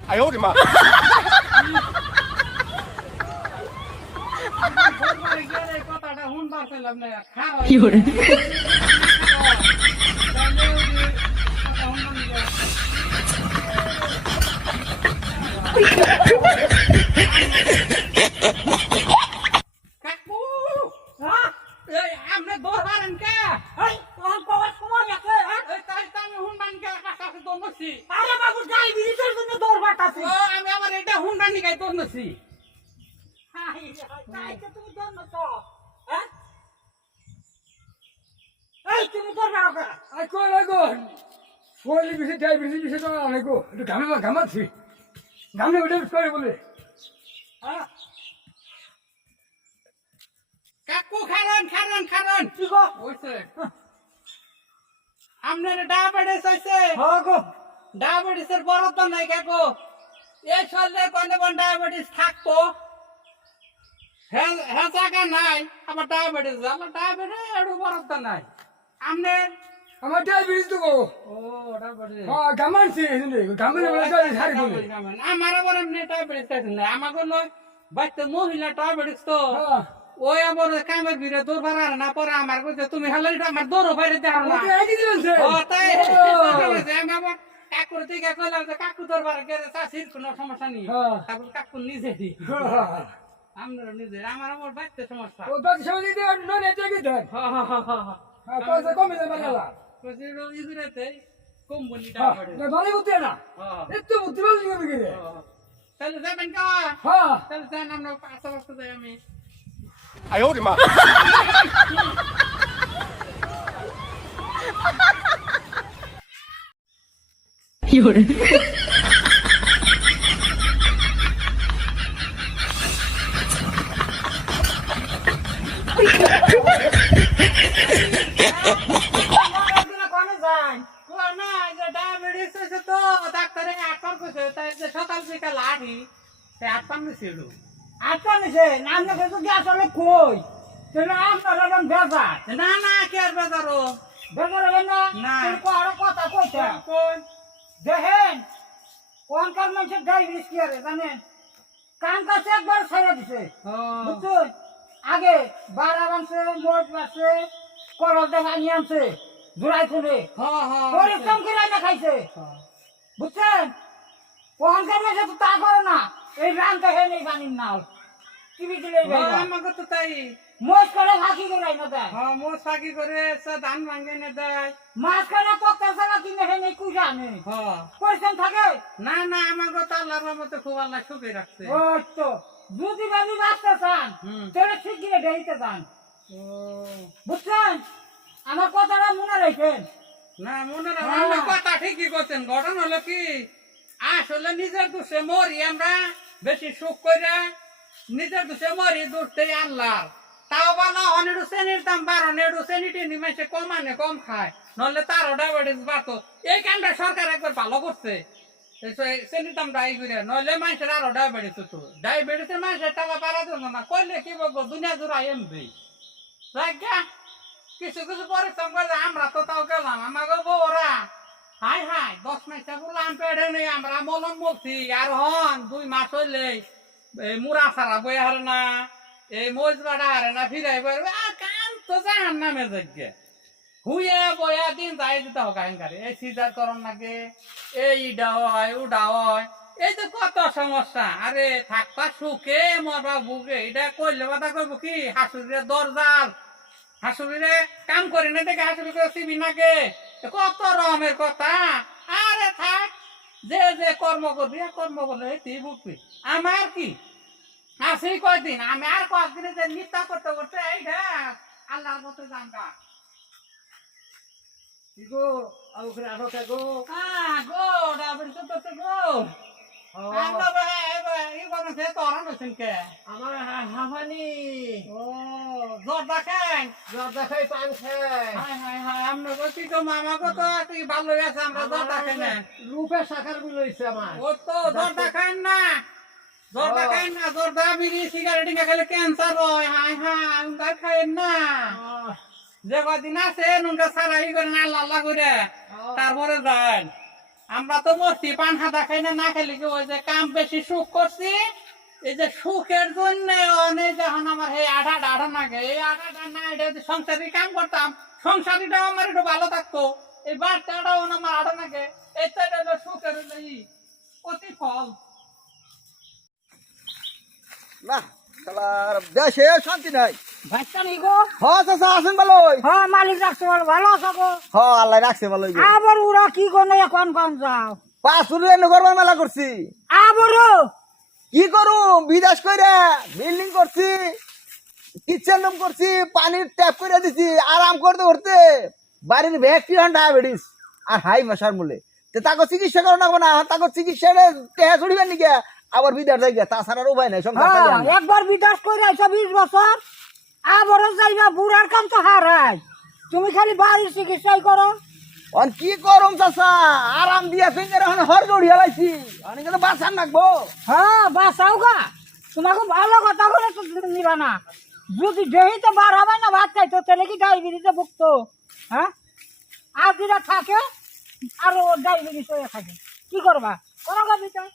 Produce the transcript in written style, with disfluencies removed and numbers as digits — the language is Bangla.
哎呦我的妈！ 有人。 আরে বাবু ডায়াবেটিসের জন্য দরবার আছে আমি আবার এটা হুন্ডা নিকাই তোর নছি তাইতে তুমি জন্মছ হ্যাঁ এই তুমি দরবার ওকে আর কই লাগো শরীর বেশি ডায়াবেটিস বেশি তো লাগো একটু ঘামাচ্ছি ঘামলে ওটা করে বলে হ্যাঁ কাকু খারন খারন খারন কি গো ওইছে আপনার ডায়াবেটিস হইছে হ্যাঁ গো ডায়াবেটিসের বরত নাই কাকু এই শরীরে কোন কোন ডায়াবেটিস থাকবো হ্যাঁ জায়গা নাই আমার ডায়াবেটিস আমার ডায়াবেটিস এড়ু বরত নাই আপনার আমার ডায়াবেটিস তো গো ও ডায়াবেটিস হ্যাঁ ঘামাচ্ছি ঘামলে বলে সারি বলে আমার আবার এমনি ডায়াবেটিস আছে না আমার কোনো বাচ্চা মহিলা ডায়াবেটিস তো হ্যাঁ ওই আমার কামের ভিড়ে দৌড় পারার না পরে আমার কইছে তুমি হেলালি আমার দৌড় বাইরে দেখার না ওটা একই দিলেন স্যার ও তাই আমি আবার কাকুর দিকে কইলাম যে কাকু দরবারে গেলে চাষির কোনো সমস্যা নেই হ্যাঁ। তারপর কাকু নিজে দি আমরা নিজে আমার বাচ্চা সমস্যা ও বাকি সবাই দিতে নয় এটা কি দেন হ্যাঁ পয়সা কমে যাবে না কইছে ইগুরেতে কোম্পানি হ্যাঁ ডায়াবেটিস না ভালো বুদ্ধি না একটু বুদ্ধি ভালো দিবে কি রে তাহলে যাবেন কা হ্যাঁ তাহলে যান আমরা আশেপাশে যাই আমি 哎呦我的妈！ 有人。 কোনে যাই না এই যে ডায়াবেটিস হয়েছে তো ডাক্তারে আটবার কইছে তাই যে সকাল বিকাল আঠি তাই আটবার নিছিল আচ্ছা নিছে নাম না তো গ্যাস হলে কই তেলে আপনার রকম বেজার না না কি আর বাজারো বেজার হবে না না। তুমি কোয়ার কথা কইছে কোন দেখেন কোনকার মানুষের ডায়াবেটিস কি আরে জানেন কান কাছে একবার ছেড়ে দিছে বুঝছেন আগে বাড়া আনছে মোট আছে করল দেখা নিয়ে আনছে জোড়াই তুলে পরিশ্রম করে না খাইছে বুঝছেন কোনকার মানুষের তো তা করে না এই রান দেখে নেই জানিন না টিভি দিলে আমাকে তো তাই মোজ করে ফাঁকি করে না দেয় হ্যাঁ মোজ ফাঁকি করে ধান ভাঙে না দেয় মাঝখানে পক্কা ছাড়া কিনে হে নেই কুই জানে হ্যাঁ পরিশ্রম থাকে না না আমাকে তো আল্লাহর রহমতে খুব আল্লাহ সুখে রাখছে ওই তো যদি ভাবি বাঁচতে চান তাহলে ঠিক গিয়ে ডেইতে চান বুঝছেন আমার কথাটা মনে রাখেন না মনে রাখা কথা ঠিকই করছেন ঘটনা হলো কি আসলে নিজের দোষে মরি আমরা বেশি সুখ করে নিজের দোষে মরি দোষতে আল্লাহ তাও বলো অনেক শ্রেণীর দাম বাড়ো নেড়ু শ্রেণীটি নিমেষে কম আনে কম খায় নলে তারও ডায়াবেটিস বাড়তো এই কামটা সরকার একবার ভালো করছে শ্রেণীর দাম ডাই করে নইলে মানুষের আরো ডায়াবেটিস হতো ডায়াবেটিসের মানুষের টাকা পারা দিল না কইলে কি বলবো দুনিয়া জোড়া এমবি জায়গা কিছু কিছু পরিশ্রম করে আমরা তো তাও গেলাম আমাকে বউরা হাই হাই 10 মাসে বললাম পেড়ে নেই আমরা মলম বলছি আর হন 2 মাস হইলে এই মুড়া সারা বই হারে না এই মোজ বাড়া হারে না ফিরাই পারবে আর কাম তো জাহান নামে যাচ্ছে হুইয়া বয়া দিন যাই দিতে হোক আইনকারে এই সিজার করন নাকি এই ইডা হয় উডা হয় এই যে কত সমস্যা আরে থাকবা সুখে মরবা বুকে এটা কইলে কথা কইব কি হাসুরিরে দরজাল হাসুরিরে কাম করে না দেখে হাসুরি করে চিবি নাকে কত রকমের কথা আরে থাক যে যে কর্ম করবি কর্ম করলে তুই বুঝবি আমার কি আসি কয়দিন আমি আর কয়েকদিনে যে নিত্যা করতে করতে এইটা আল্লাহর মতো জানবা গো আর ওখানে আরো গো গো ডায়াবেটিস তো গো আমরা এই বানাতে তো আরাম হইছেন কে আমার হাফানি ও জ্বর দেখেন জ্বর দেখাই পান খাই হাই হাই হাই আমরা কইছি তো মামাকে তো কি ভালো আছে আমরা জ্বর দেখেন না রূপে সাকার বুলাইছে আমার ও তো জ্বর দেখেন না জ্বর দেখেন না জ্বর দা বিড়ি সিগারেট খেলে ক্যান্সার হয় হাই হাই আমরা খাইন না যে কদিন আছে নুনটা সারাই করে না আল্লাহ আল্লাহ করে তারপরে যান আমরা তো মরছি পান হাতা খাই না খেলে কি ওই যে কাম বেশি সুখ করছি এই যে সুখের জন্য অনেক যখন আমার এই আঠা নাগে এই আঠাটা না এটা যদি সংসারী কাম করতাম সংসারীটাও আমার একটু ভালো থাকতো এই বাচ্চাটাও আমার আঠা নাগে এইটা হলো সুখের প্রতিফল। না শালার দেশে শান্তি নাই। বাচ্চা নেই গো। হ্যাঁ চাচা আছেন ভালোই। হ্যাঁ মালিক রাখতে বল ভালো আছো গো। হ্যাঁ আল্লাহ রাখছে ভালোই। আবার ওরা কি করলো এখন কোন যাও? 5 ফুটের করবার মেলা করছি। আবারও কি করুম বিদেশ কইরা বিল্ডিং করছি, কিচেন রুম করছি, পানির ট্যাপ করে দিছি, আরাম করতে করতে বাড়ির ব্যক্তি হন ডায়াবেটিস আর হাই প্রেশার মূলে তাকে চিকিৎসা করো না তাকে চিকিৎসা টেহা ছড়িবেন নাকি আবার বিদেশ যাই তাছাড়া উপায় নাই সংসার চালাই আনি। একবার বিদেশ করে আইছো 20 বছর আবারও যাইবা বুড়ার কাম তো হারাই তুমি খালি বাড়ির চিকিৎসাই করো। অন কি করুম চাচা আরাম দিয়া ফিঙ্গার এখন হর দৌড়িয়া লাইছি অনেক তো বাঁচান রাখবো। হ্যাঁ বাসাও গা তোমাকে ভালো কথা বলে তো নিবা না যদি দেহিতে বার হবে না ভাত খাইতো তাহলে কি ডায়াবেটিসে ভুগতো? হ্যাঁ আর যেটা থাকে আর ও ডায়াবেটিস হয়ে থাকে কি করবা করো গা বিচার।